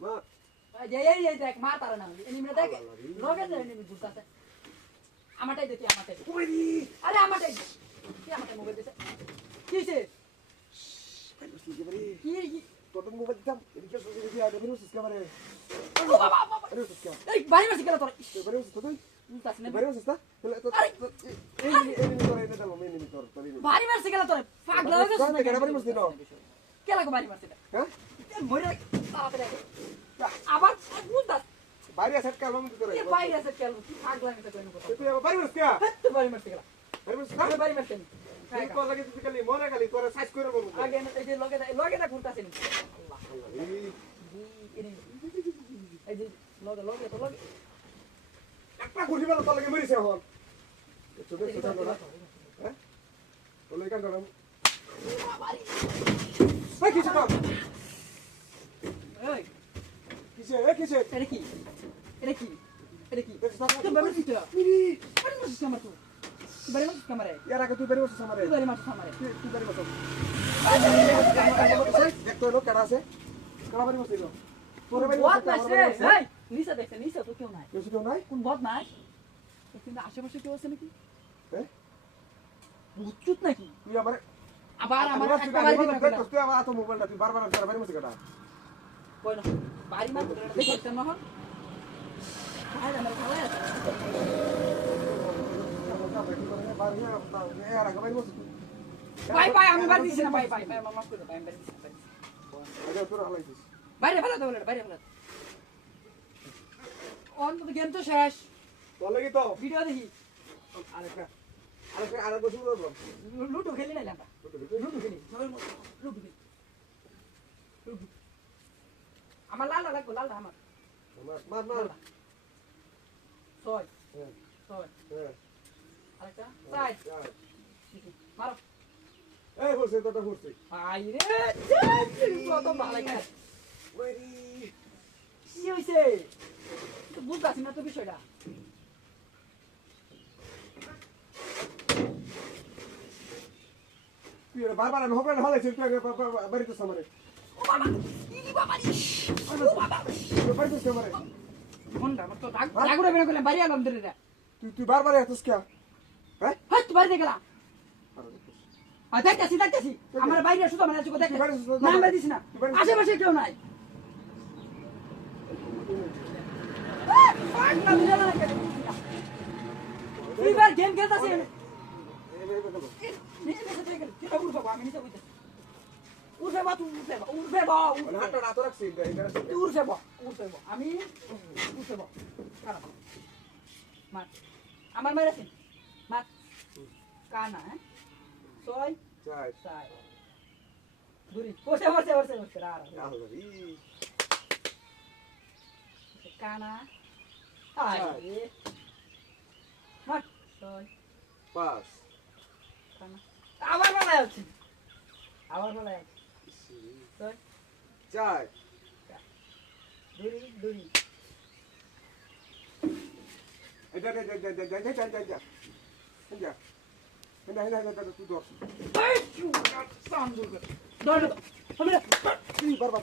মা এই দেখ মা তারা না এনিমিটা দেখ লগে দে এনিমি ঘুরতাছে আমারটাই দে আমারটাই দে ওরে আরে আমারটাই দে কি আমারটা মোবাইল দিছে কিছে কি তোর মোবাইল দিতাম এদিকে সোজা দিয়ে আগে বেরোস ক্যামেরা ও বাবা বেরোস ক্যামেরা এই বাড়ি মারছি কেন তোর বেরোস তো তুই তাস না বেরোস না তাহলে তো এই তোর এনে দাও মেনে তোর বাড়ি মারছি কেন তোর পাগলা হয়ে গেছিস না কেন বাড়ি মারছিস না কে লাগো বাড়ি মারছি হ্যাঁ মরে আবার বুঝতাস বাইরে সেট কাল মত করে এই বাইরে আছে কেন কি পাগলা হয়ে গেছিস কথা তুই বাড়ি মারছিস কে তুই বাড়ি মারছি কেন বাড়ি মারছিস আমি বাড়ি মারছি তুই কল লাগে তুই খালি মরে খালি তোর সাইজ করে বলবো আগে এই যে লগে না ঘুরতাছেন আল্লাহ এই যে লগে তো লগে একটা গুলি মারো তোর লাগে মরিস এখন ছোট ছোট না হ্যাঁ ওলে কান গরম এই কিছে তো এই কিছে এটা কি তুই বাড়ি মারছিস বাড়ি মারছিস আমার তুই বাড়ি মারছিস কামারে यार আগে তুই বেরিয়ে বসছিস আমারে তুই বাড়ি মারছিস আমারে তুই বেরিয়ে বসছিস দেখ তো লোক কারা আছে কারা বেরিয়ে বসছিস তোর বেরিয়ে বদমাশ রে এই নিচে দেখছে নিচে তো কেউ নাই কিছু কেউ নাই কোন বদমাশ কিন্তু আশেপাশে কেউ আছে নাকি হ্যাঁ বুঝছুত নাকি তুই আমারে আবার আমার তুই একটা বাড়ি দিবি না তুই আমার তো মোবাইলটা তুই বারবার আর বেরিয়ে বসছিস কেডা কই না বাড়ি মার দেখতে না হন ভাই আমার ভালো আছে ভাই আমি বাড়ি দিছি না ভাই আমার মাফ করে ভাই আমি বাড়ি দিছি বাইরে ফেলা তো বাইরে ফেলা অন্তত গেম তো শেষ ভিডিও দেখি লুডো খেলি না আমরা লুডো খেলি লুডো খেলি আমার লাল লাগবো লাল আমার ছয় আরেকটা চাই মারো ভাই রে কত ভালো লাগে কি হইছে বুঝতাছি না তো বিষয়টা বারবার আমি হবে না হলে তুই বাড়িতে সামনে ও বাবা ইনি বাবা ও বাবা বাড়িতে সামনে মনটা আমার তো রাগ উড়ে বের করলাম বাড়ি আলাম ধরে তুই বারবার এতস কে হ্যাঁ হাত বাড়ি গেলা দেখতেছি আমার বাইরে শুধু মানে চোখ দেখতে না আমি দিছি না আশেপাশে কেউ নাই এবার গেম খেলতেছি আমার মায়ের আছেন মাত কানা হ্যাঁ ছয় চাই দূরি বসে কানা পাস কানা আবার বলায় আছে চাই দূরি এটা তুই দর দৌড় বারবার